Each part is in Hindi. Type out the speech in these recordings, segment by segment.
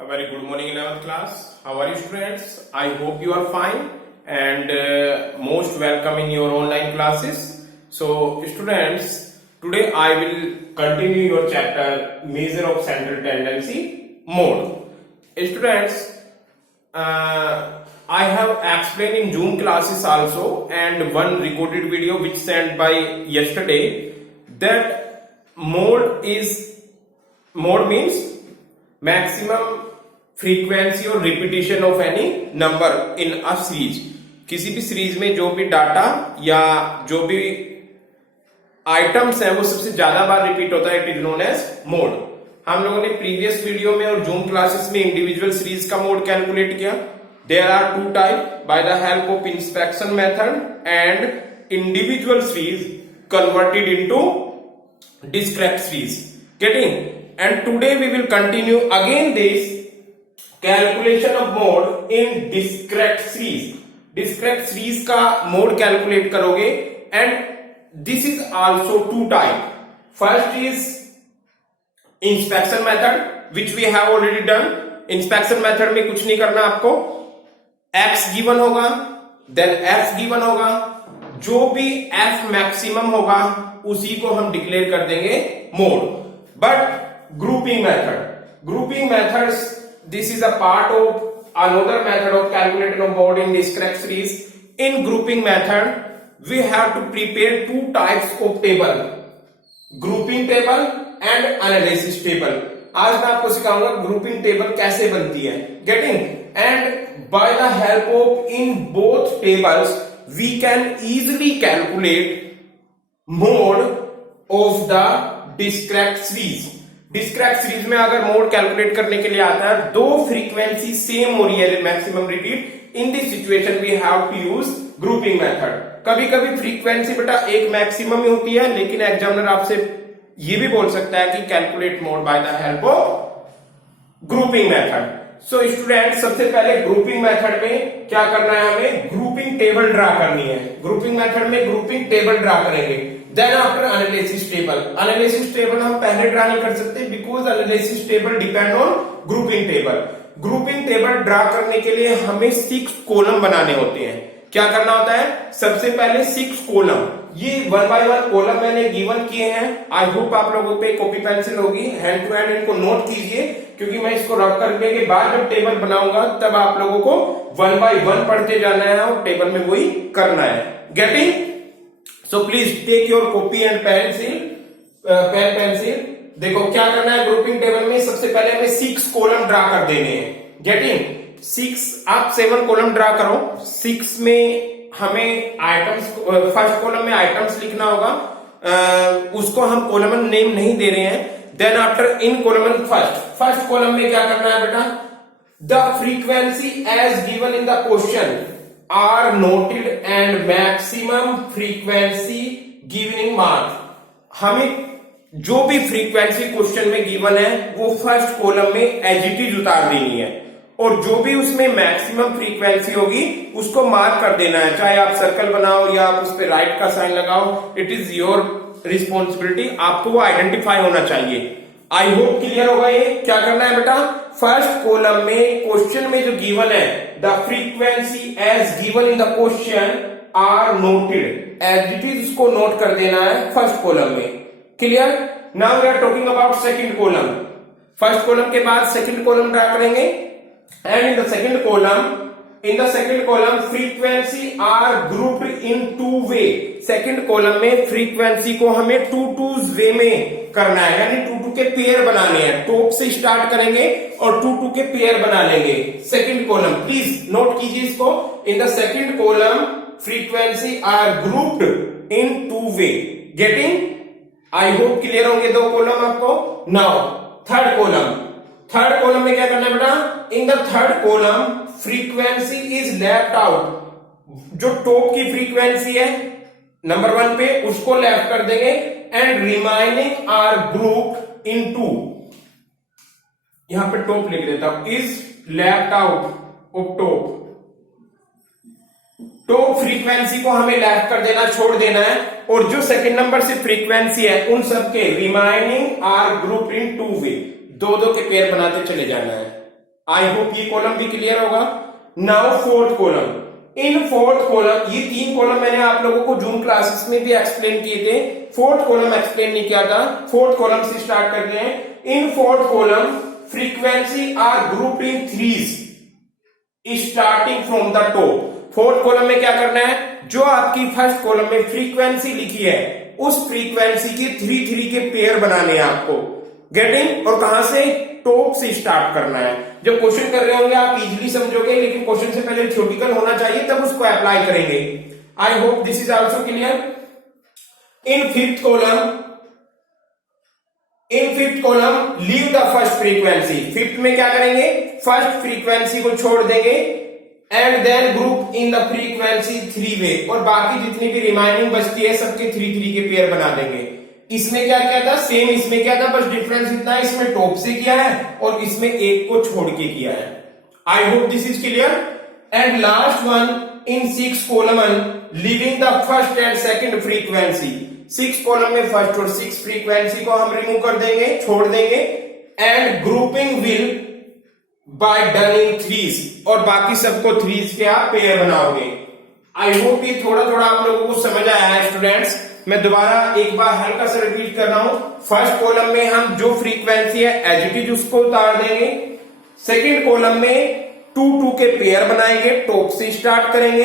A very good morning, 11th class. How are you, students? I hope you are fine and most welcome in your online classes. So, students, today I will continue your chapter Measure of Central Tendency Mode. Students, I have explained in June classes also and one recorded video which sent by yesterday that mode means maximum frequency और repetition of any number in a series. किसी भी सीरीज में जो भी डाटा या जो भी आइटम्स है वो सबसे ज्यादा बार रिपीट होता है, it is known as mode. हम लोगों ने प्रीवियस वीडियो में और जूम क्लासेस में इंडिविजुअल सीरीज का मोड कैलकुलेट किया। There are two type by the help of inspection method and individual series converted into discrete series. Getting? And today we will continue again this calculation of mode in discrete series. Discrete series का मोड कैलकुलेट करोगे and this is also two type. First is inspection method which we have already done. Inspection method में कुछ नहीं करना आपको, एक्स गिवन होगा देन एफ गिवन होगा, जो भी एफ मैक्सिमम होगा उसी को हम डिक्लेयर कर देंगे mode. But grouping methods, this is a part of another method of calculating of mode in discrete series. In grouping method we have to prepare two types of table, grouping table and analysis table. आज मैं आपको सिखाऊंगा grouping table कैसे बनती है। Getting? And by the help of in both tables we can easily calculate mode of the discrete series. Discrete series में अगर मोड कैलकुलेट करने के लिए आता है, दो फ्रीक्वेंसी सेम हो रही है maximum repeat, in this situation we have to use grouping method. कभी कभी फ्रीक्वेंसी बेटा एक मैक्सिमम ही होती है, लेकिन एग्जामिनर आपसे ये भी बोल सकता है कि calculate mode bye the help of grouping method. So student, सबसे पहले ग्रुपिंग मेथड में क्या करना है, हमें ग्रुपिंग टेबल ड्रा करनी है। ग्रुपिंग मेथड में ग्रुपिंग टेबल ड्रा करेंगे। Then after analysis table. Analysis table हम पहले ड्रा नहीं कर सकते because analysis table depend on grouping table. Grouping table draw करने के लिए हमें 6 कॉलम बनाने होते हैं। क्या करना होता है, सबसे पहले 6 कॉलम, ये 1 बाय 1 कॉलम मैंने गिवन किए हैं। आई होप आप लोगों पे कॉपी पेंसिल होगी, हैंड टू हैंड इनको नोट कीजिए, क्योंकि मैं इसको रख करके के बाद जब टेबल बनाऊंगा तब आप लोगों को 1 बाय 1 पढ़ते जाना है और टेबल में वही करना है। Getting? So please take your copy and pencil. देखो क्या करना है, ग्रुपिंग टेबल में सबसे पहले हमें 6 कॉलम ड्रा कर देने हैं। गेटिंग? 6, आप 7 कॉलम ड्रा करो। 6 में हमें आइटम्स, फर्स्ट कॉलम में आइटम्स लिखना होगा, उसको हम कॉलम नेम नहीं दे रहे हैं। Then after in column first column में क्या करना है बेटा, the frequency as given in the question are noted and maximum frequency given in mark. हमें जो भी फ्रीक्वेंसी क्वेश्चन में गिवन है वो फर्स्ट कॉलम में एज इट इज उतार देनी है, और जो भी उसमें मैक्सिमम फ्रीक्वेंसी होगी उसको मार्क कर देना है। चाहे आप सर्कल बनाओ या आप उस पर राइट का साइन लगाओ, इट इज योर रिस्पॉन्सिबिलिटी, आपको वो आइडेंटिफाई होना चाहिए। आई होप क्लियर होगा ये। क्या करना है बेटा, फर्स्ट कॉलम में क्वेश्चन में जो गिवन है, the frequency as given in the question are noted, as it is उसको नोट कर देना है फर्स्ट कॉलम में। Clear? Now we are talking about second column. First column के बाद सेकंड कॉलम ड्रा करेंगे and in the second column frequency are grouped in 2 way. Second column में फ्रीक्वेंसी को हमें 2 वे में करना है, यानी 2 के पेयर बनाने हैं। टॉप से स्टार्ट करेंगे और 2 के पेयर बना लेंगे। सेकंड कॉलम प्लीज नोट कीजिए इसको। In the second column frequency are grouped in 2 way. Getting? I hope clear होंगे 2 कॉलम आपको। नाउ थर्ड कॉलम में क्या करना है बेटा, in the third column frequency is left out. जो टॉप की फ्रीक्वेंसी है नंबर 1 पे, उसको लेफ्ट कर देंगे and remaining are group in 2। यहां पे टॉप लिख देता हूं, is left out of top. Top frequency को हमें लेफ्ट कर देना, छोड़ देना है, और जो सेकंड नंबर से फ्रीक्वेंसी है उन सबके रिमाइनिंग आर ग्रुप इन 2 वे, 2 के पेयर बनाते चले जाना है। आई होप ये कॉलम भी क्लियर होगा। नाउ फोर्थ कॉलम, इन फोर्थ कॉलम, ये 3 कॉलम मैंने आप लोगों को जूम क्लासेस में भी एक्सप्लेन किए थे, फोर्थ कॉलम एक्सप्लेन नहीं किया था। फोर्थ कॉलम से स्टार्ट करते हैं। In fourth column frequency are grouped in threes starting from the top. Fourth column में क्या करना है, जो आपकी फर्स्ट कॉलम में फ्रीक्वेंसी लिखी है उस फ्रीक्वेंसी के 3 के पेयर बनाने हैं आपको। गेटिंग, और कहां से, टॉप से स्टार्ट करना है। जब क्वेश्चन कर रहे होंगे आप इजीली समझोगे, लेकिन क्वेश्चन से पहले थ्योरेटिकल होना चाहिए, तब उसको अप्लाई करेंगे। I hope this is also clear. In fifth column leave the first frequency. Fifth में क्या करेंगे, फर्स्ट फ्रीक्वेंसी को छोड़ देंगे and then group in the frequency 3 way, और बाकी जितनी भी रिमाइनिंग बचती है सबके 3 के पेयर बना देंगे। इसमें क्या किया था, सेम इसमें क्या था, बस डिफरेंस इतना है, इसमें टॉप से किया है और इसमें एक को छोड़ के किया है। आई hope this is clear. And last one, in 6 column living the first and second frequency. 6 column में फर्स्ट और 6 फ्रीक्वेंसी को हम रिमूव कर देंगे, छोड़ देंगे। And grouping will buy done in threes, और बाकी सबको थ्रीज के आप पेयर बनाओगे। आई होप ये थोड़ा थोड़ा आप लोगों को समझ आया है स्टूडेंट्स। मैं दोबारा एक बार हल्का सा रिपीट कर रहा हूं। फर्स्ट कॉलम में हम जो फ्रीक्वेंसी है एज इट इज उसको उतार देंगे। सेकंड कॉलम में 2 के पेयर बनाएंगे, टॉप से स्टार्ट करेंगे।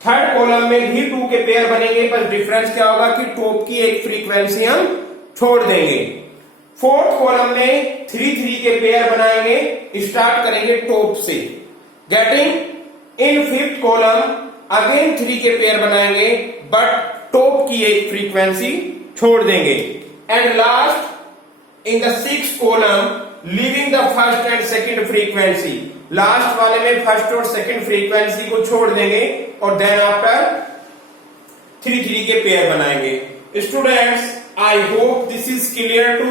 थर्ड कॉलम में भी 2 के पेयर बनेंगे, बस डिफरेंस क्या होगा कि टॉप की एक फ्रीक्वेंसी हम छोड़ देंगे। फोर्थ कॉलम में 3 के पेयर बनाएंगे, स्टार्ट करेंगे टॉप से। गेटिंग, इन फिफ्थ कॉलम अगेन 3 के पेयर बनाएंगे, बट टॉप की एक फ्रीक्वेंसी छोड़ देंगे। And last, in the 6th column living the first and second frequency. Last वाले में फर्स्ट और सेकंड फ्रीक्वेंसी को छोड़ देंगे और देन आफ्टर 3 के पेयर बनाएंगे। Students, I hope this is clear तो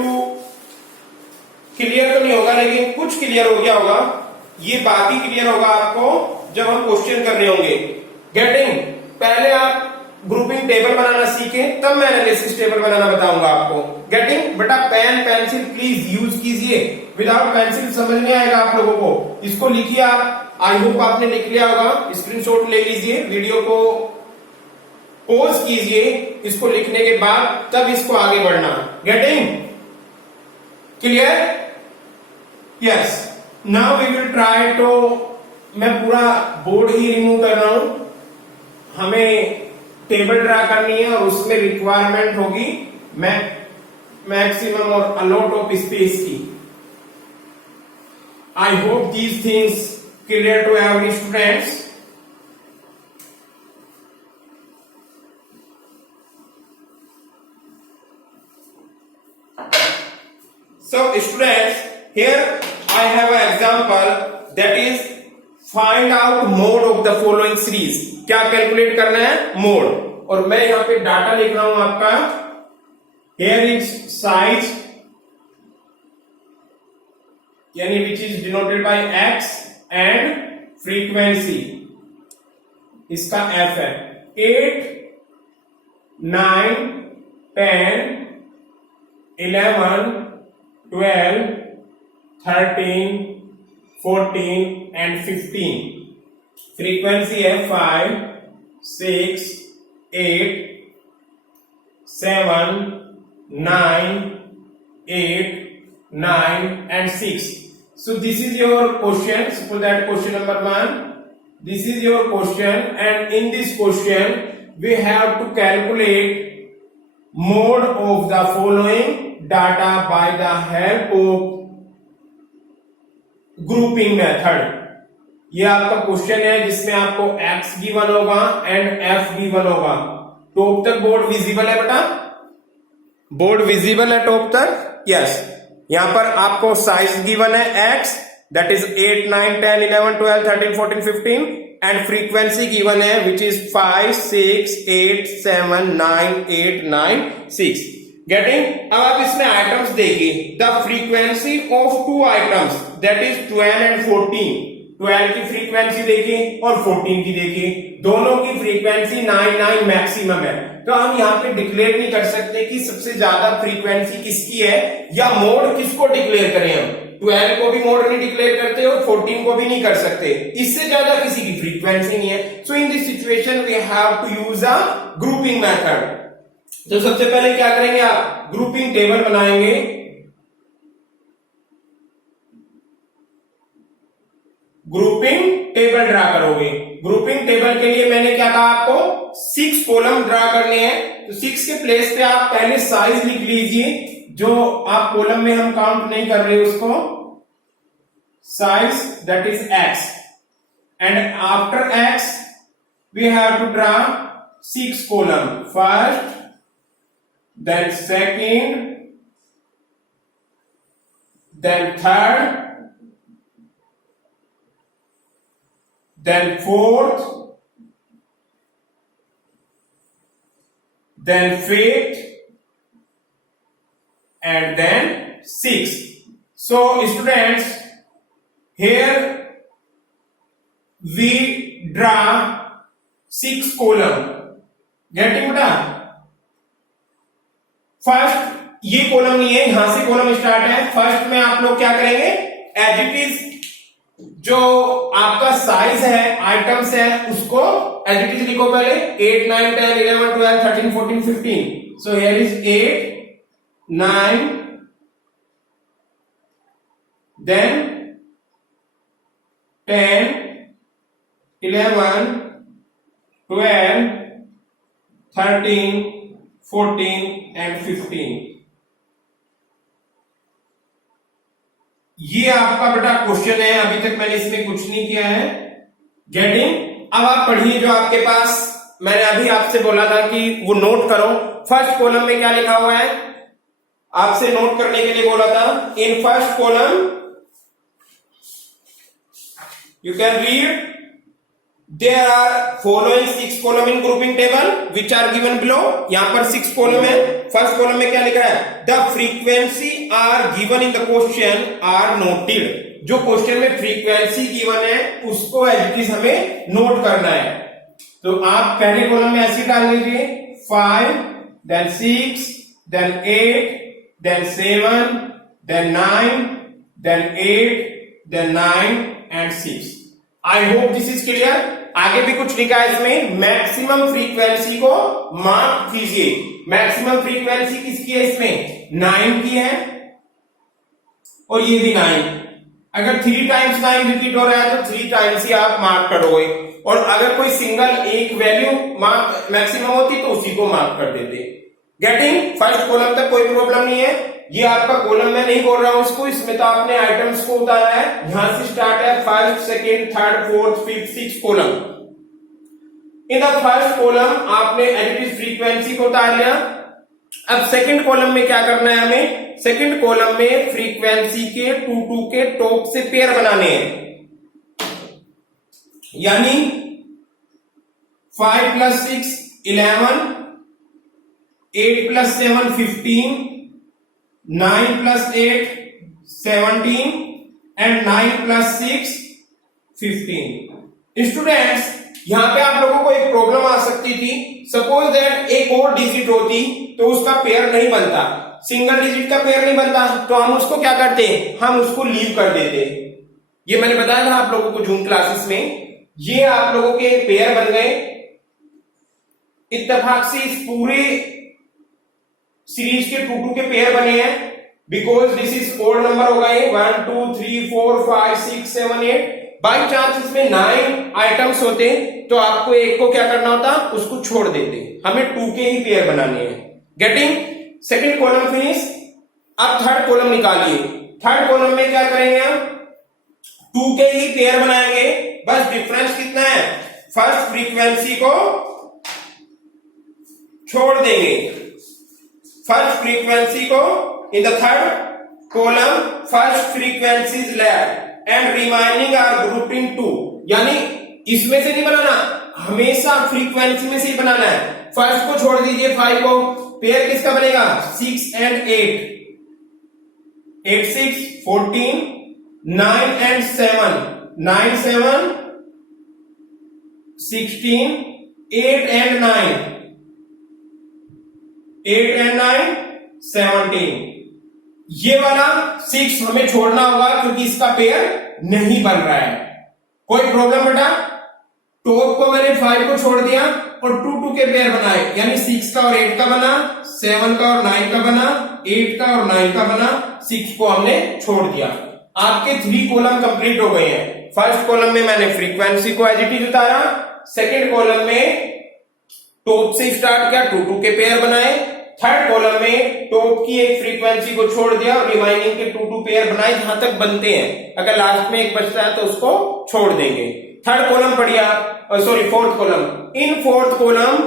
नहीं होगा, लेकिन कुछ क्लियर हो गया होगा। ये बाकी क्लियर होगा आपको जब हम क्वेश्चन कर रहे होंगे। गेटिंग, पहले आप ग्रुपिंग टेबल बनाना सीखे, तब मैं एनालिसिस टेबल बनाना बताऊंगा आपको। गेटिंग, बेटा पेन पेंसिल प्लीज यूज कीजिए, विदाउट पेंसिल समझ नहीं आएगा आप लोगों को। इसको लिखिए आप, आई होप आपने लिख लिया होगा। स्क्रीनशॉट ले लीजिए, वीडियो को पॉज कीजिए, इसको लिखने के बाद तब इसको आगे बढ़ना। Getting clear? Yes, now we will try to, मैं पूरा बोर्ड ही रिमूव कर रहा हूं। हमें टेबल ड्रा करनी है और उसमें रिक्वायरमेंट होगी मैक्सिमम और अलॉट ऑफ स्पेस की। I hope these things clear to every students. So students, here I have an example that is find out mode of the following series। क्या कैलकुलेट करना है, मोड। और मैं यहां पे डाटा लिख रहा हूं आपका। here is size यानी which is denoted by x and frequency, इसका f है। 8, 9, 10, 11, 12, 13, 14 and 15। फ्रीक्वेंसी है 5, 6, 8, 7, 9, 8, 9 and 6। So this is your question. Suppose that question number 1. This is your question, and in this question we have to calculate mode of the following data by the help of grouping method। ये आपका क्वेश्चन है जिसमें आपको x गिवन होगा एंड f गिवन होगा। टॉप तक बोर्ड विजिबल है बेटा? बोर्ड विजिबल है टॉप तक? यस। यहां पर आपको साइज गिवन है x, that is 8, 9, 10, 11, 12, 13, 14, 15 and frequency given है विच इज 5, 6, 8, 7, 9, 8, 9, 6। गेटिंग? अब आप इसमें आइटम्स देखिए। The frequency of 2 items that is 12 and 14। 12 की फ्रीक्वेंसी देखिए और 14 की देखिए, दोनों की फ्रीक्वेंसी 9 मैक्सिमम है। तो हम यहाँ पे डिक्लेयर नहीं कर सकते कि सबसे ज्यादा फ्रीक्वेंसी किसकी है या मोड किसको डिक्लेयर करें। हम 12 को भी मोड नहीं डिक्लेयर करते और 14 को भी नहीं कर सकते, इससे ज्यादा किसी की फ्रीक्वेंसी नहीं है। So in this situation we have to use a grouping method. तो सबसे पहले क्या करेंगे, आप ग्रुपिंग टेबल बनाएंगे। ग्रुपिंग टेबल ड्रा करोगे। ग्रुपिंग टेबल के लिए मैंने क्या कहा आपको, 6 कॉलम ड्रा करने हैं। तो 6 के प्लेस पे आप पहले साइज लिख लीजिए, जो आप कॉलम में हम काउंट नहीं कर रहे उसको, size that is x, and after x we have to draw 6 column, first, then second, then third, then fourth, then fifth, and then sixth. So students, here we draw 6 column. Getting it? First ये कॉलम नहीं है, यहां से कॉलम स्टार्ट है। फर्स्ट में आप लोग क्या करेंगे, एज इट इज जो आपका साइज है, आइटम्स है, उसको एज इट इज लिखो पहले। 8, 9, 10, 11, 12, 13, 14, 15। So here is 8, 9, then 10, 11, 12, 13, 14 and 15। ये आपका बेटा क्वेश्चन है, अभी तक मैंने इसमें कुछ नहीं किया है। गेटिंग? अब आप पढ़िए जो आपके पास मैंने अभी आपसे बोला था कि वो नोट करो। फर्स्ट कॉलम में क्या लिखा हुआ है, आपसे नोट करने के लिए बोला था। In first column you can read, there are following 6 column in grouping table which are given below। यहां पर 6 कॉलम है। फर्स्ट कॉलम में क्या लिखा है, the frequency are given in the question are noted। जो क्वेश्चन में फ्रीक्वेंसी गिवन है उसको एज इट इज हमें नोट करना है। तो आप पहले कॉलम में ऐसे डाल लीजिए, 5, then 6, then 8, then 7, then 9, then 8, then 9 and 6। I hope this is clear. आगे भी कुछ लिखा है इसमें, मैक्सिमम फ्रीक्वेंसी को मार्क कीजिए। मैक्सिमम फ्रीक्वेंसी किसकी है, इसमें 9 की है, और ये भी 9। अगर 3 टाइम्स 9 रिपीट हो रहा है तो 3 टाइम्स ही आप मार्क करोगे, और अगर कोई सिंगल एक वैल्यू मार्क मैक्सिमम होती तो उसी को मार्क कर देते। गेटिंग? फर्स्ट कॉलम तक कोई प्रॉब्लम नहीं है। ये आपका कॉलम में नहीं बोल रहा हूं इसको, इसमें तो आपने आइटम्स को उतारा है। यहां से स्टार्ट है first, second, third, fourth, fifth, 6 column. In the first column आपने एडिटिव फ्रीक्वेंसी को उतार लिया। अब सेकंड कॉलम में क्या करना है हमें, सेकंड कॉलम में फ्रीक्वेंसी के 2 के टॉप से पेयर बनाने हैं, यानी 5 + 6 11, 8 + 7 15, 9 + 8 17 and 9 + 6 15। स्टूडेंट्स, यहां पे आप लोगों को एक प्रॉब्लम आ सकती थी। सपोज दैट एक और डिजिट होती तो उसका पेयर नहीं बनता, सिंगल डिजिट का पेयर नहीं बनता, तो हम उसको क्या करते, हम उसको लीव कर देते। ये मैंने बताया था आप लोगों को जून क्लासेस में। ये आप लोगों के पेयर बन गए। इत्तेफाक से इस पूरे सीरीज के 2 के पेयर बने हैं, because this is odd number होगा ये 1 2 3 4 5 6 7 8। बाई चांस इसमें 9 आइटम्स होते तो आपको एक को क्या करना होता, उसको छोड़ देते। हमें 2 के ही पेयर बनाने हैं। गेटिंग? Second column finish. अब थर्ड कॉलम निकालिए। थर्ड कॉलम में क्या करेंगे हम, 2 के ही पेयर बनाएंगे। बस डिफरेंस कितना है, फर्स्ट फ्रीक्वेंसी को छोड़ देंगे। फर्स्ट फ्रीक्वेंसी को in the third column, first frequency is left and remaining are grouped in 2। यानी इसमें से नहीं बनाना, हमेशा फ्रीक्वेंसी में से ही बनाना है। फर्स्ट को छोड़ दीजिए, 5 को, पेयर किसका बनेगा, 6 and 8, 8 6 14, 9 and 7, 9 7 16, 8 and 9, 8 and 9 17। ये वाला 6 हमें छोड़ना होगा क्योंकि इसका पेयर नहीं बन रहा है। कोई प्रॉब्लम बेटा? टॉप को मैंने 5 को छोड़ दिया और 2 2 के पेयर बनाए, यानी 6 का और 8 का बना, 7 का और 9 का बना, 8 का और 9 का बना, 6 को हमने छोड़ दिया। आपके 3 कॉलम कंप्लीट हो गए हैं। फर्स्ट कॉलम में मैंने फ्रीक्वेंसी को एज इट इज उतारा, सेकेंड कॉलम में टॉप से स्टार्ट किया, 2 2 के पेयर बनाए, थर्ड कॉलम में टॉप की एक फ्रीक्वेंसी को छोड़ दिया और रिमाइनिंग के 2 2 पेयर बनाए जहां तक बनते हैं। अगर लास्ट में एक बचता है तो उसको छोड़ देंगे। थर्ड कॉलम पढ़िए आप, सॉरी फोर्थ कॉलम। इन फोर्थ कॉलम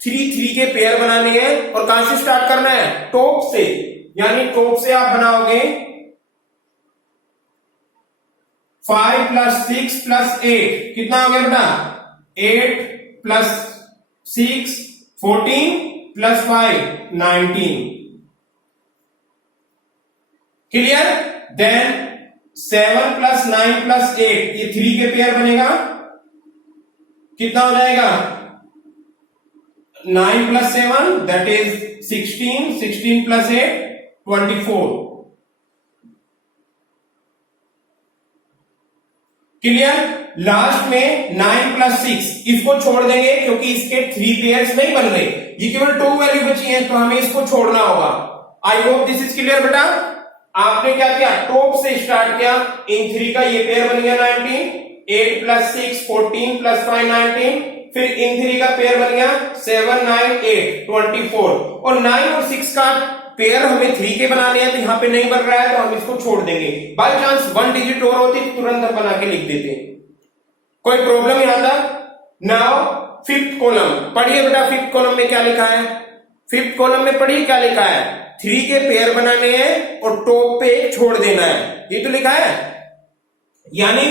3 3 के पेयर बनाने हैं और कहां से स्टार्ट करना है? टॉप से, यानी टॉप से आप बनाओगे 5 प्लस 6 प्लस 8, कितना हो गया बेटा? 8 plus 6 14 plus 5 19। Clear? Then 7 plus 9 plus 8, ये 3 के पेयर बनेगा, कितना हो जाएगा? 9 plus 7 that is 16, 16 plus 8 24। Clear? Last में 9 प्लस 6, इसको छोड़ देंगे क्योंकि इसके 3 पेयर्स नहीं बन रहे, ये केवल 2 वैल्यू बची है, तो हमें इसको छोड़ना होगा। आई होप दिस इज क्लियर बेटा। आपने क्या किया? टॉप से स्टार्ट किया, इन 3 का ये पेयर बन गया 19, 8 प्लस 6 14 प्लस 5 19, फिर इन 3 का पेयर बन गया 7 9 8 24, और 9 और 6 का पेयर हमें 3 के बनाने हैं, तो यहां पे नहीं बन रहा है तो हम इसको छोड़ देंगे। बाय चांस 1 डिजिट और होती तो तुरंत हम बना के लिख देते। कोई प्रॉब्लम यहां तक? नाउ फिफ्थ कॉलम पढ़िए बेटा, फिफ्थ कॉलम में क्या लिखा है? फिफ्थ कॉलम में पढ़िए क्या लिखा है? 3 के पेयर बनाने हैं और टॉप पे एक छोड़ देना है, ये तो लिखा है। यानी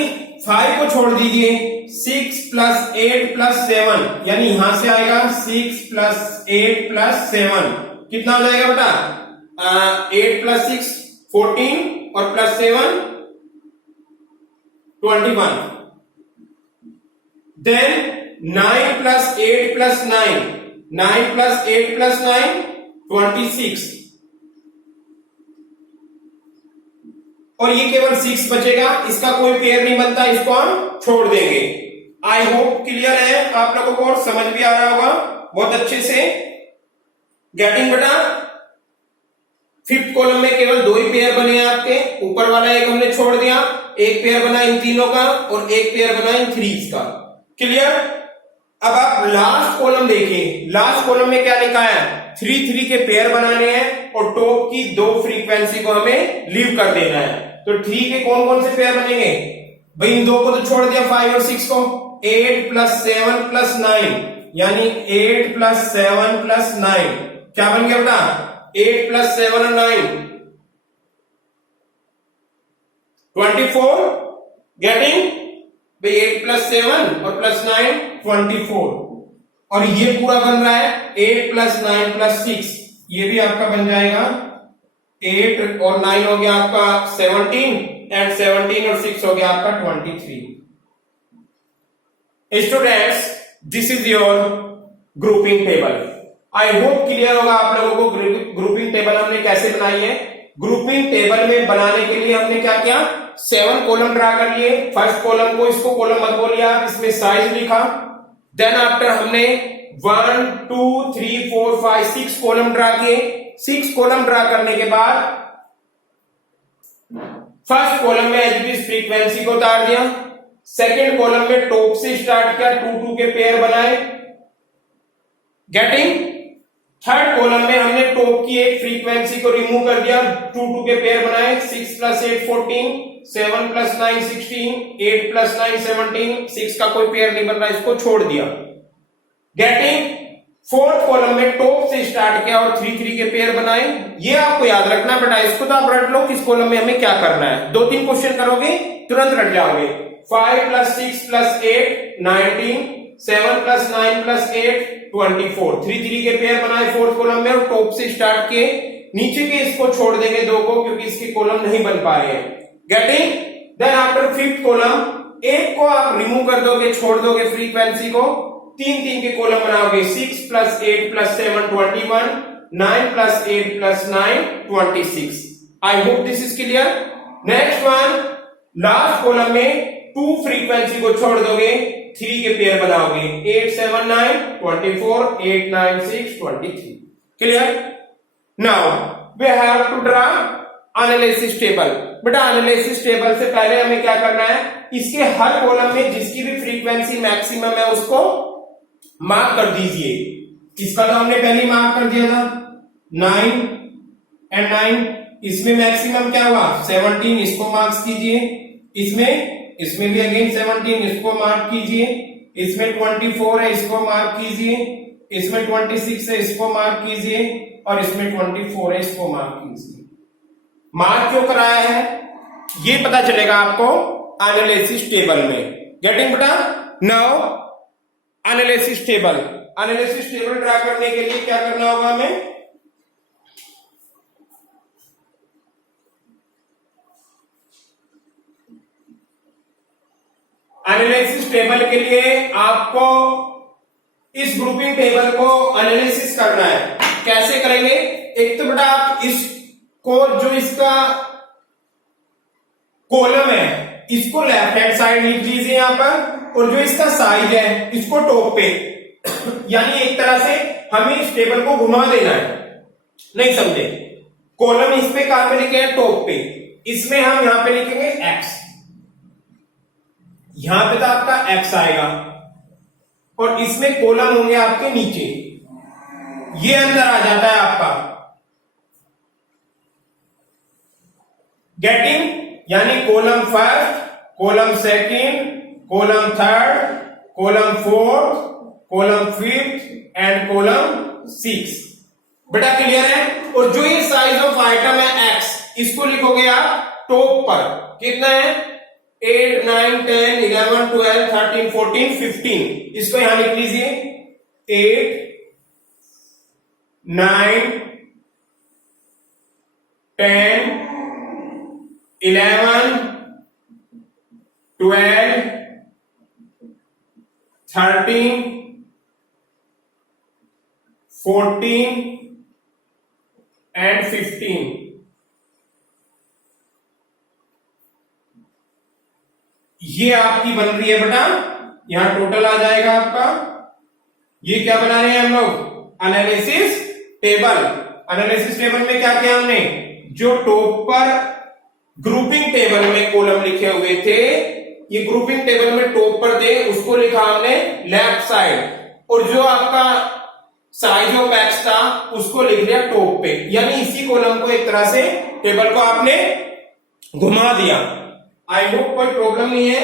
5 को छोड़ दीजिए, 6 प्लस 8 प्लस 7, यानी यहां से आएगा 6 प्लस 8 प्लस 7, कितना हो जाएगा बेटा? 8 प्लस 6 14 और plus 7 21। Then 9 plus 8 plus 9, 9 plus 8 plus 9 26, और ये केवल 6 बचेगा, इसका कोई पेयर नहीं बनता, इसको हम छोड़ देंगे। आई होप क्लियर है आप लोगों को और समझ भी आ रहा होगा बहुत अच्छे से। गेटिंग बेटा? फिफ्थ कॉलम में केवल 2 ही पेयर बने हैं आपके, ऊपर वाला एक हमने छोड़ दिया, एक पेयर बना इन तीनों का और एक पेयर बना इन 3 का। क्लियर? अब आप लास्ट कॉलम देखिए, लास्ट कॉलम में क्या लिखा है? 3 3 के पेयर बनाने हैं और टॉप की 2 फ्रीक्वेंसी को हमें लीव कर देना है। तो 3 के कौन कौन से पेयर बनेंगे भाई? इन 2 को तो छोड़ दिया, 5 और 6 को। 8 प्लस 7 प्लस 9, यानी 8 प्लस 7 प्लस 9, क्या बन गया बेटा? 8 प्लस 7 और 9 24। गेटिंग? भाई 8 प्लस 7 और प्लस 9 24, और ये पूरा बन रहा है 8 प्लस 9 प्लस 6, ये भी आपका बन जाएगा 8 और 9 हो गया आपका 17, एंड 17 और 6 हो गया आपका 23। Students, this is your grouping table. I hope clear होगा आप लोगों को ग्रुपिंग टेबल हमने कैसे बनाई है। ग्रुपिंग टेबल में बनाने के लिए हमने क्या किया? 7 कॉलम ड्रा कर लिए। फर्स्ट कॉलम को, इसको कॉलम मत बोलिए आप, इसमें साइज लिखा। देन आफ्टर हमने 1 2 3 4 5 6 कॉलम ड्रा किए। 6 कॉलम ड्रा करने के बाद फर्स्ट कॉलम में एज इट इज फ्रीक्वेंसी को उतार दिया, सेकेंड कॉलम में टॉप से स्टार्ट किया, 2 2 के पेयर बनाए। गेटिंग? थर्ड कॉलम में हमने टॉप की एक फ्रीक्वेंसी को रिमूव कर दिया, 2 2 के पेयर बनाए। 6 प्लस 8 14, 7 प्लस 9 16, 8 प्लस 9 17, 6 का कोई पेयर नहीं बन रहा, इसको छोड़ दिया। गेटिंग? फोर्थ कॉलम में टॉप से स्टार्ट किया और 3 3 के पेयर बनाए। ये आपको याद रखना बेटा, इसको तो आप रट लो किस कॉलम में हमें क्या करना है। 2-3 क्वेश्चन करोगे तुरंत रट जाओगे। 5 प्लस 6 प्लस 8 19, 7 प्लस 9 प्लस 8 24, 3 3 के पेयर बनाए फोर्थ कॉलम में और टॉप से स्टार्ट किए। नीचे के इसको छोड़ देंगे 2 को, क्योंकि इसके कॉलम नहीं बन पा रहे हैं। Getting? Then after fifth column, एक को आप रिमूव कर दोगे, छोड़ दोगे फ्रीक्वेंसी को, 3 3 के कॉलम बनाओगे। 6 plus 8 plus 7 21, 9 plus 8 plus 9 26। I hope this is clear. Next one, last column में 2 फ्रीक्वेंसी को छोड़ दोगे, 3 के पेयर बनाओगे, 8 7 9 24, 8 9 6 23। Clear. Now we have to draw analysis table. बेटा एनालिसिस टेबल से पहले हमें क्या करना है, इसके हर कॉलम में जिसकी भी फ्रीक्वेंसी मैक्सिमम है उसको मार्क कर दीजिए। इसका तो हमने पहले मार्क कर दिया था 9 एंड 9। इसमें मैक्सिमम क्या हुआ 17, इसको मार्क्स कीजिए। इसमें भी अगेन 17, इसको मार्क कीजिए। इसमें 24 है, इसको मार्क कीजिए। इसमें 26 है, इसको मार्क कीजिए। और इसमें 24 है, इसको मार्क कीजिए। मार्क क्यों कराया है ये पता चलेगा आपको एनालिसिस टेबल में। गेटिंग बेटा। नाउ एनालिसिस टेबल ड्रा करने के लिए क्या करना होगा हमें, एनालिसिस टेबल के लिए आपको इस ग्रुपिंग टेबल को एनालिसिस करना है। कैसे करेंगे, एक तो बेटा आप इसको जो इसका कॉलम है इसको लेफ्ट हैंड साइड लिख लीजिए यहां पर, और जो इसका साइज है इसको टॉप पे यानी एक तरह से हमें इस टेबल को घुमा देना है। नहीं समझे, कॉलम इस पे कहां पे लिखे हैं, टॉप पे। इसमें हम यहां पे लिखेंगे एक्स, यहां पे तो आपका एक्स आएगा, और इसमें कॉलम होंगे आपके नीचे। ये अंदर आ जाता है आपका गेटिंग, यानी column first, column second, column third, column fourth, column fifth and column 6। बेटा क्लियर है। और जो ये साइज ऑफ आइटम है एक्स, इसको लिखोगे आप टॉप पर। कितना है 8 9 10 11 12 13 14 15। इसको यहां लिख लीजिए 8 9 10 11 12 13 14 एंड 15। ये आपकी बन रही है बेटा, यहां टोटल आ जाएगा आपका। ये क्या बना रहे हैं हम लोग, एनालिसिस टेबल। एनालिसिस टेबल में क्या किया हमने, जो टॉप पर ग्रुपिंग टेबल में कॉलम लिखे हुए थे, ये ग्रुपिंग टेबल में टॉप पर थे, उसको लिखा हमने लेफ्ट साइड, और जो आपका साइज ऑफ एक्स था उसको लिख दिया टॉप पे। यानी इसी कॉलम को एक तरह से टेबल को आपने घुमा दिया। आई होप कोई प्रॉब्लम नहीं है।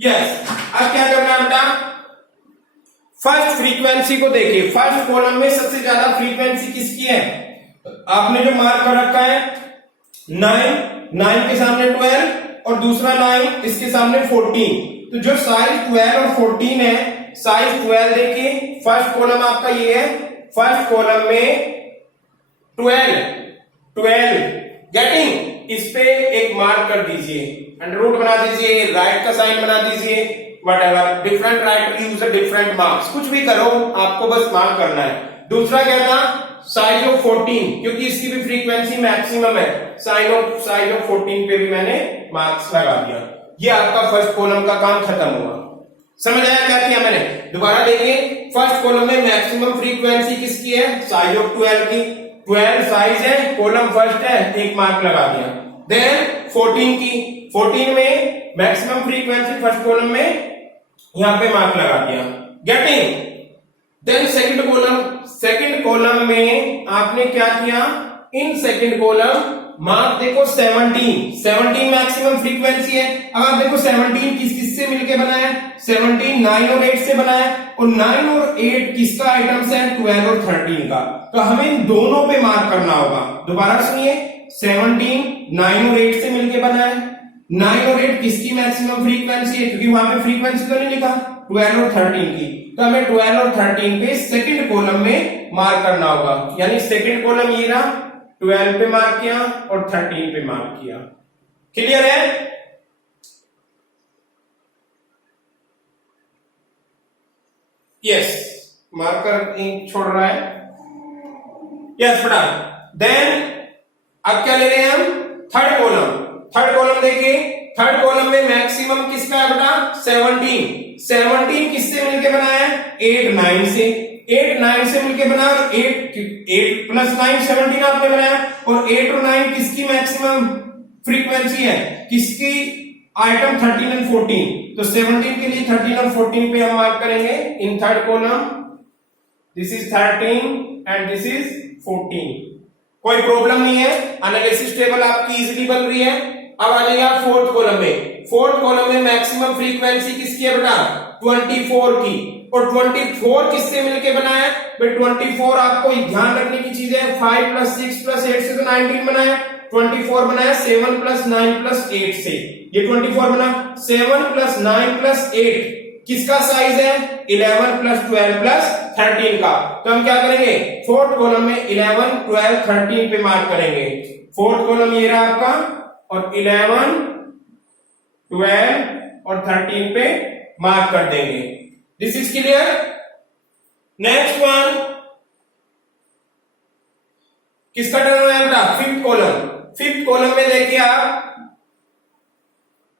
यस। अब क्या करना है बेटा, फर्स्ट फ्रीक्वेंसी को देखिए। फर्स्ट कॉलम में सबसे ज्यादा फ्रीक्वेंसी किसकी है, आपने जो मार्क कर रखा है 9 के सामने 12 और दूसरा 9 इसके सामने 14। तो जो साइज 12 और 14 है, साइज 12 देखिए, फर्स्ट कॉलम आपका ये है, फर्स्ट कॉलम में 12 गेटिंग। इस पे एक मार्क कर दीजिए, अंडर रूट बना दीजिए, राइट का साइन बना दीजिए, whatever, different right use different marks, कुछ भी करो, आपको बस मार्क करना है। दूसरा क्या था, साइज ऑफ 14, क्योंकि इसकी भी फ्रीक्वेंसी मैक्सिमम है, साइज ऑफ 14 पे भी मैंने मार्क्स लगा दिया। ये आपका फर्स्ट कॉलम का काम खत्म हुआ। समझ आया क्या किया मैंने, दोबारा देखिए। फर्स्ट कॉलम में मैक्सिमम फ्रीक्वेंसी किसकी है, साइज ऑफ 12 की। 12 साइज है, कॉलम फर्स्ट है, एक मार्क लगा दिया। देन 14 की, 14 में मैक्सिमम फ्रीक्वेंसी फर्स्ट कॉलम में, यहां पे मार्क लगा दिया। गेटिंग। देन सेकंड कॉलम में आपने क्या किया, इन सेकंड कॉलम मार्क देखो 17 मैक्सिमम फ्रीक्वेंसी है। अब आप देखो 17 किस से मिलके बना है, 17 9 और 8 से बना है, और 9 और 8 किसका आइटम्स है, 12 और 13 का। तो हमें इन दोनों पे मार्क करना होगा। दोबारा सुनिए, 17 9 और 8 से मिलके बना है, 9 और 8 किसकी मैक्सिमम फ्रीक्वेंसी है, क्योंकि वहां पे फ्रीक्वेंसी तो नहीं लिखा, 12 और 13 की। तो हमें 12 और 13 पे सेकंड कॉलम में मार्क करना होगा। यानी सेकंड कॉलम ये रहा, 12 पे मार्क किया और 13 पे मार्क किया। क्लियर है। यस, मार्कर छोड़ रहा है। यस बेटा। देन अब क्या ले रहे हैं हम, थर्ड कॉलम। थर्ड कॉलम देखिए, थर्ड कॉलम में मैक्सिमम किसका है बेटा, 17। 17 किससे मिलके बना है, 8 9 से। 8 9 से मिलके बना, और 8 प्लस 9 17 आपने बनाया, और 8 और 9 किसकी मैक्सिमम फ्रीक्वेंसी है, किसकी, आइटम 13 एंड 14। तो 17 के लिए 13 और 14 पे हम मार्क करेंगे in third column. This is 13 and this is 14। कोई प्रॉब्लम नहीं है, एनालिसिस टेबल आपकी इजीली बन रही है। अब आ जाइए आप फोर्थ कॉलम में। फोर्थ कॉलम में मैक्सिमम फ्रीक्वेंसी किसकी है बेटा, 24 की। और 24 किससे मिलके बना है भाई, 24 आपको ध्यान रखने की चीज है, 5 प्लस 6 प्लस 8 से तो 19 बना है। 24 बना है 7 प्लस 9 प्लस 8 से, ये 24 बना। 7 प्लस 9 प्लस 8 किसका साइज है, 11 प्लस 12 प्लस 13 का। तो हम क्या करेंगे, फोर्थ कॉलम में 11 12 13 पे मार्क करेंगे। फोर्थ कॉलम ये रहा आपका, और 11 12 और 13 पे मार्क कर देंगे। This is clear. Next one, किसका टर्न है बेटा, फिफ्थ कॉलम। फिफ्थ कॉलम में देखिए आप,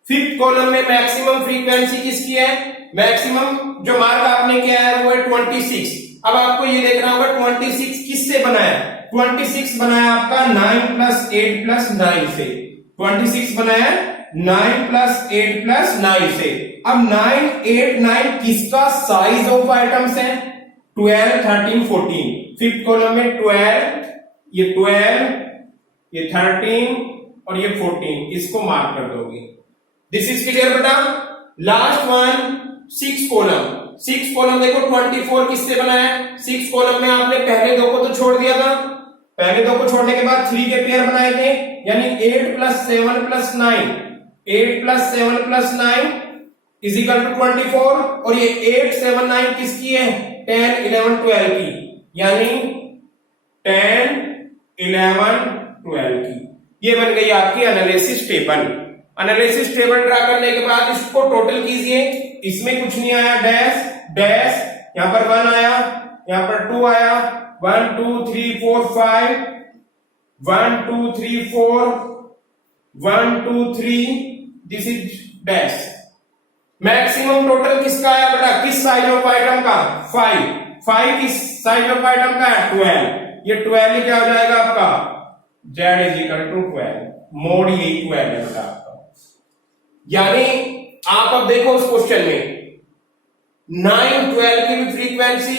फिफ्थ कॉलम में मैक्सिमम फ्रीक्वेंसी किसकी है, मैक्सिमम जो मार्क आपने किया है वो है 26। अब आपको ये देखना होगा 26 किससे बना है, 26 बनाया आपका 9 प्लस 8 प्लस 9 से। 26 बनाया 9 प्लस 8 प्लस 9 से। अब 9 8 9 किसका साइज ऑफ आइटम्स है, 12 13 14। फिफ्थ कॉलम में 12, ये 12, ये 13 और ये 14, इसको मार्क कर दोगे। दिस इज क्लियर बेटा। Last one, six column. Six column देखो 24 किससे बना है, सिक्स कॉलम में आपने पहले दो को तो छोड़ दिया था, पहले दो को छोड़ने के बाद 3 के पेयर बनाए थे, यानी 8 plus 7 plus 9, 8 plus 7 plus 9 is equal to 24। और ये 8 7 9 किसकी है, 10 11 12 की, यानी 10 11 12 की। ये बन गई आपकी analysis table. Analysis table draw करने के बाद इसको टोटल कीजिए। इसमें कुछ नहीं आया, डैश डैश, यहां पर 1 आया, यहां पर 2 आया, 1 2 3 4 5, 1 2 3 4, 1 2 3, this is dash. Maximum total किसका आया बेटा, किस साइज ऑफ आइटम का, 5। 5 किस साइज ऑफ आइटम का है, 12। ये 12 ही क्या हो जाएगा आपका, z is equal to 12, mode यही 12 है बेटा आपका। यानी आप अब देखो उस क्वेश्चन में 9 12 की भी फ्रीक्वेंसी,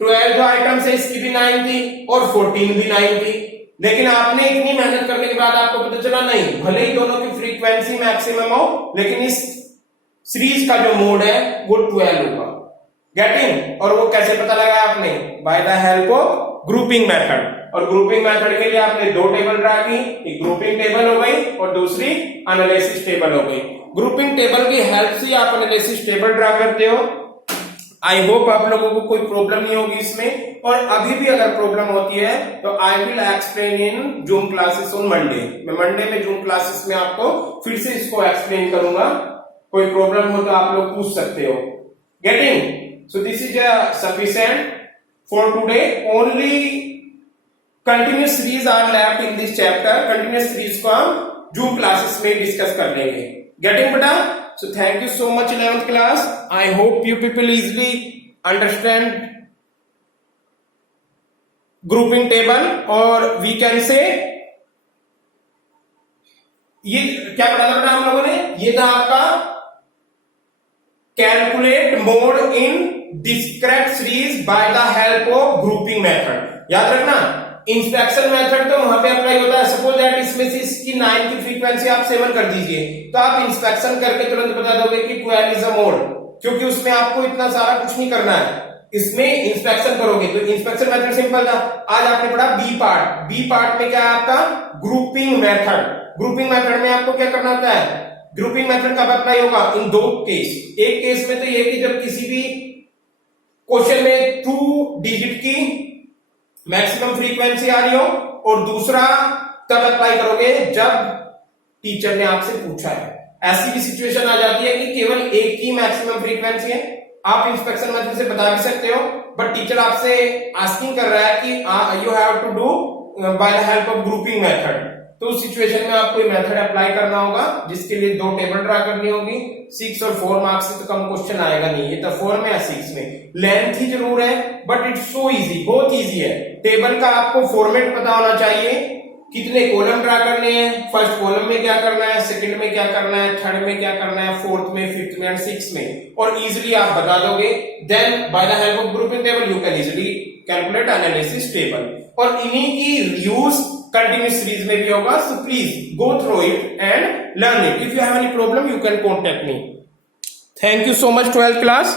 12 जो आइटम्स है इसकी भी 9 थी और 14 भी 9 थी, लेकिन आपने इतनी मेहनत करने के बाद आपको पता चला नहीं, भले ही दोनों की फ्रीक्वेंसी मैक्सिमम हो, लेकिन इस सीरीज का जो मोड है वो 12 होगा। गेटिंग। और वो कैसे पता लगाया आपने, bye the help of grouping method. और ग्रुपिंग मेथड के लिए आपने दो टेबल ड्रा की, एक ग्रुपिंग टेबल हो गई और दूसरी एनालिसिस टेबल हो गई। ग्रुपिंग टेबल की हेल्प से आप एनालिसिस टेबल ड्रा करते हो। आई होप आप लोगों को कोई प्रॉब्लम नहीं होगी इसमें, और अभी भी अगर प्रॉब्लम होती है तो I will explain in zoom classes on Monday. मैं मंडे में जूम क्लासेस में आपको फिर से इसको एक्सप्लेन करूंगा। कोई प्रॉब्लम हो तो आप लोग पूछ सकते हो। Getting. So this is sufficient for today. Only continuous series are left in this chapter. Continuous series को हम जूम क्लासेस में डिस्कस कर लेंगे। गेटिंग बेटा। So thank you so much 11th class. I hope you people easily understand grouping table, और we can say ये क्या पढ़ा था हम लोगों ने, ये था आपका calculate mode in discrete series by the help of grouping method. याद रखना, इंस्पेक्शन मेथड तो वहां पे अप्लाई होता है। सपोज दैट इसमें से इसकी 9 की फ्रीक्वेंसी आप 7 कर दीजिए, तो आप इंस्पेक्शन करके तुरंत बता दोगे कि 12 इज अ मोड, क्योंकि उसमें आपको इतना सारा कुछ नहीं करना है। इसमें इंस्पेक्शन करोगे तो इंस्पेक्शन मेथड सिंपल था। आज आपने पढ़ा बी पार्ट। बी पार्ट में क्या है आपका, ग्रुपिंग मेथड। ग्रुपिंग मेथड में आपको क्या करना होता है, ग्रुपिंग मेथड कब अप्लाई होगा, इन दो केस। एक केस में तो ये कि जब किसी भी क्वेश्चन में 2 डिजिट की मैक्सिमम फ्रीक्वेंसी आ रही हो, और दूसरा तब अप्लाई करोगे जब टीचर ने आपसे पूछा है। ऐसी भी सिचुएशन आ जाती है कि केवल एक ही मैक्सिमम फ्रीक्वेंसी है, आप इंस्पेक्शन मेथड से बता भी सकते हो, बट टीचर आपसे आस्किंग कर रहा है कि you have to do by the help of grouping method. तो उस सिचुएशन में आपको मेथड अप्लाई करना होगा, जिसके लिए 2 टेबल ड्रा करनी होगी। 6 और 4 मार्क्स से तो कम क्वेश्चन आएगा नहीं, ये तो 4 में या 6 में। लेंथ ही जरूर है, बट इट्स सो इजी, बहुत इजी है। टेबल का आपको फॉर्मेट पता होना चाहिए, कितने कॉलम ड्रा करने हैं, फर्स्ट कॉलम में क्या करना है, सेकंड में क्या करना है, थर्ड में क्या करना है, फोर्थ में, फिफ्थ में एंड सिक्स्थ में, और इजीली आप बता दोगे। Then by the help of grouping table you can easily calculate analysis table. और इन्हीं की यूज कंटिन्यूस सीरीज में भी होगा, so please go through it and learn it. If you have any problem you can contact me. Thank you so much 12th class.